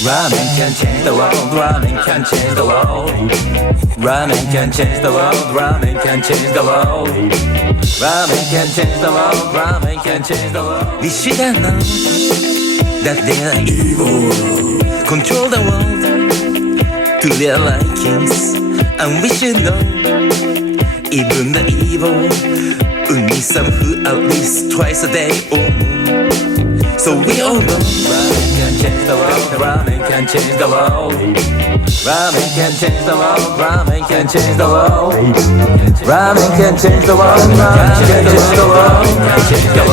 Ramen can change the world, ramen can change the world. Ramen can change the world, ramen can change the world. Ramen can change the world, ramen can change the world. We shouldn't know that they are evil, control the world to their likings. And we should know even the evil will need some food at least twice a day or more. So we all know ramen can change the world, ramen can change the world. Ramen can change the world, ramen can change the world. Ramen can change the world, ramen can change the world.